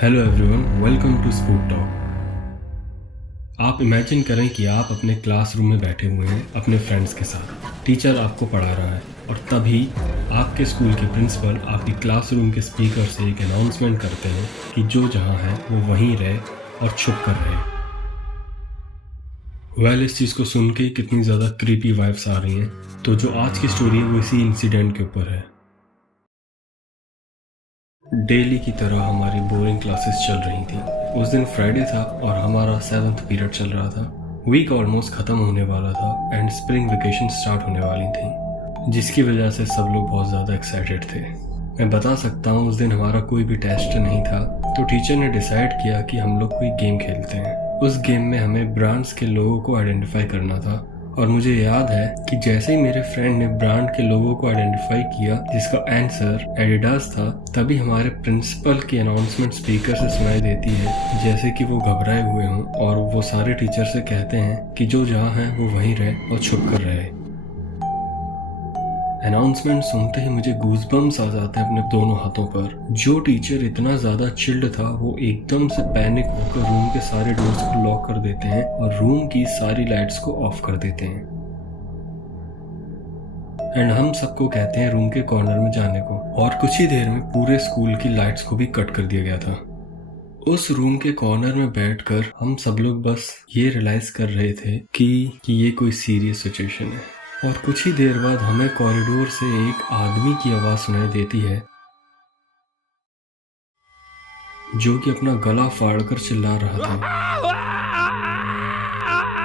Hello everyone, welcome to spook talk. आप imagine करें कि आप अपने क्लासरूम में बैठे हुए हैं अपने फ्रेंड्स के साथ। टीचर आपको पढ़ा रहा है और तभी आपके स्कूल के प्रिंसिपल आपकी क्लासरूम के स्पीकर से एक अनाउंसमेंट करते हैं कि जो जहां है वो वहीं रहे और छुप कर रहे। इस चीज़ को सुन के कितनी ज़्यादा क्रीपी वाइब्स आ रही हैं। तो जो आज की स्टोरी है वो इसी इंसिडेंट के ऊपर है। डेली की तरह हमारी बोरिंग क्लासेस चल रही थी। उस दिन फ्राइडे था और हमारा 7th पीरियड चल रहा था। वीक ऑलमोस्ट ख़त्म होने वाला था एंड स्प्रिंग वेकेशन स्टार्ट होने वाली थी, जिसकी वजह से सब लोग बहुत ज़्यादा एक्साइटेड थे। मैं बता सकता हूँ उस दिन हमारा कोई भी टेस्ट नहीं था, तो टीचर ने डिसाइड किया कि हम लोग कोई गेम खेलते हैं। उस गेम में हमें ब्रांड्स के लोगों को आइडेंटिफाई करना था और मुझे याद है कि जैसे ही मेरे फ्रेंड ने ब्रांड के लोगों को आइडेंटिफाई किया जिसका आंसर एडिडास था, तभी हमारे प्रिंसिपल की अनाउंसमेंट स्पीकर से सुनाई देती है जैसे कि वो घबराए हुए हों और वो सारे टीचर से कहते हैं कि जो जहाँ है वो वहीं रहे और छुप कर रहे। अनाउंसमेंट सुनते ही मुझे गूज़बम्स आ जाते हैं अपने दोनों हाथों पर। जो टीचर इतना ज़्यादा चिल्ड था वो एकदम से पैनिक होकर रूम के सारे डोर्स को लॉक कर देते हैं और रूम की सारी लाइट्स को ऑफ कर देते हैं एंड हम सबको कहते हैं रूम के कॉर्नर में जाने को। और कुछ ही देर में पूरे स्कूल की लाइट्स को भी कट कर दिया गया था। उस रूम के कॉर्नर में बैठकर हम सब लोग बस ये रियलाइज कर रहे थे कि ये कोई सीरियस सिचुएशन है। और कुछ ही देर बाद हमें कॉरिडोर से एक आदमी की आवाज़ सुनाई देती है जो कि अपना गला फाड़कर चिल्ला रहा था।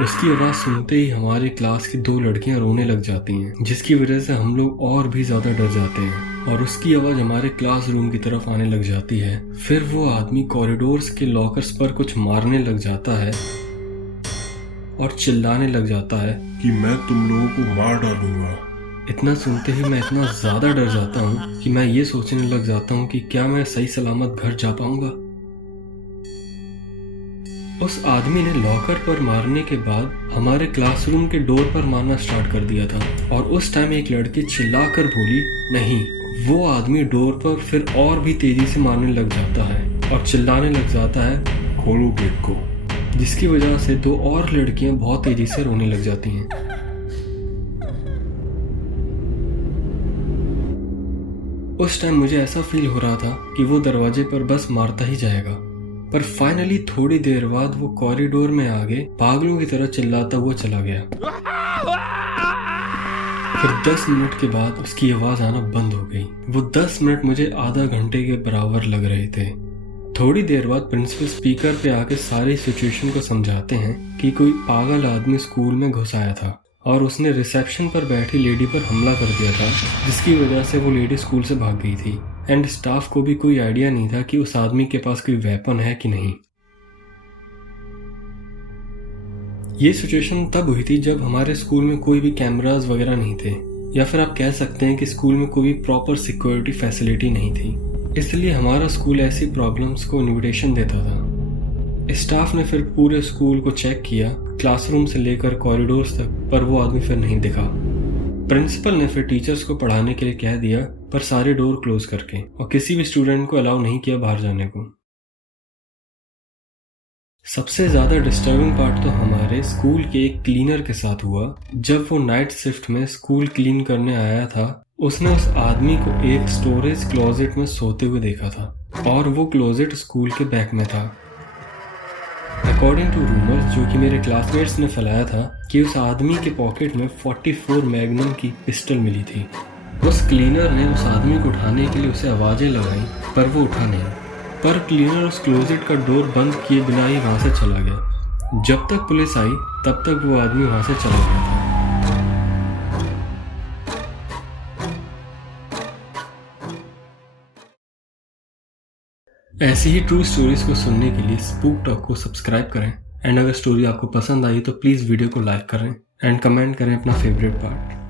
उसकी आवाज़ सुनते ही हमारी क्लास की 2 लड़कियां रोने लग जाती हैं, जिसकी वजह से हम लोग और भी ज़्यादा डर जाते हैं और उसकी आवाज़ हमारे क्लासरूम की तरफ आने लग जाती है। फिर वो आदमी कॉरिडोर्स के लॉकर्स पर कुछ मारने लग जाता है और चिल्लाने लग जाता है कि मैं तुम लोगों को मार डालूंगा। इतना सुनते ही मैं इतना ज़्यादा डर जाता हूँ कि मैं ये सोचने लग जाता हूँ कि क्या मैं सही सलामत घर जा पाऊंगा। उस आदमी ने लॉकर पर मारने के बाद हमारे क्लासरूम के डोर पर मारना स्टार्ट कर दिया था और उस टाइम एक लड़की चिल्लाकर बोली, नहीं। वो आदमी डोर पर फिर और भी तेजी से मारने लग जाता है और चिल्लाने लग जाता है, खोलो गेट को। जिसकी वजह से 2 और लड़कियां बहुत तेजी से रोने लग जाती हैं। उस टाइम मुझे ऐसा फील हो रहा था कि वो दरवाजे पर बस मारता ही जाएगा, पर फाइनली थोड़ी देर बाद वो कॉरिडोर में आगे पागलों की तरह चिल्लाता हुआ चला गया। फिर 10 मिनट के बाद उसकी आवाज आना बंद हो गई। वो 10 मिनट मुझे आधा घंटे के बराबर लग रहे थे। थोड़ी देर बाद प्रिंसिपल स्पीकर पे आके सारी सिचुएशन को समझाते हैं कि कोई पागल आदमी स्कूल में घुस आया था और उसने रिसेप्शन पर बैठी लेडी पर हमला कर दिया था, जिसकी वजह से वो लेडी स्कूल से भाग गई थी एंड स्टाफ को भी कोई आइडिया नहीं था कि उस आदमी के पास कोई वेपन है कि नहीं। ये सिचुएशन तब हुई थी जब हमारे स्कूल में कोई भी कैमरास वगैरह नहीं थे, या फिर आप कह सकते हैं कि स्कूल में कोई भी प्रॉपर सिक्योरिटी फैसिलिटी नहीं थी। इसलिए हमारा स्कूल ऐसी प्रॉब्लम्स को इन्विटेशन देता था। स्टाफ ने फिर पूरे स्कूल को चेक किया, क्लासरूम से लेकर कॉरिडोर्स तक, पर वो आदमी फिर नहीं दिखा। प्रिंसिपल ने फिर टीचर्स को पढ़ाने के लिए कह दिया, पर सारे डोर क्लोज करके, और किसी भी स्टूडेंट को अलाउ नहीं किया बाहर जाने को। सबसे ज़्यादा डिस्टर्बिंग पार्ट तो हमारे स्कूल के एक क्लीनर के साथ हुआ। जब वो नाइट शिफ्ट में स्कूल क्लीन करने आया था, उसने उस आदमी को एक स्टोरेज क्लोजेट में सोते हुए देखा था और वो क्लोजेट स्कूल के बैक में था। अकॉर्डिंग टू रूमर्स जो कि मेरे क्लासमेट्स ने फैलाया था कि उस आदमी के पॉकेट में 44 मैग्नम की पिस्टल मिली थी। उस क्लीनर ने उस आदमी को उठाने के लिए उसे आवाज़ें लगाई, पर वो उठा नहीं। पर क्लीनर उस क्लोजेट का डोर बंद किए बिना ही वहाँ से चला गया। जब तक पुलिस आई तब तक वो आदमी वहाँ से चला गया था। ऐसी ही ट्रू स्टोरीज को सुनने के लिए स्पूक टॉक को सब्सक्राइब करें एंड अगर स्टोरी आपको पसंद आई तो प्लीज़ वीडियो को लाइक करें एंड कमेंट करें अपना फेवरेट पार्ट।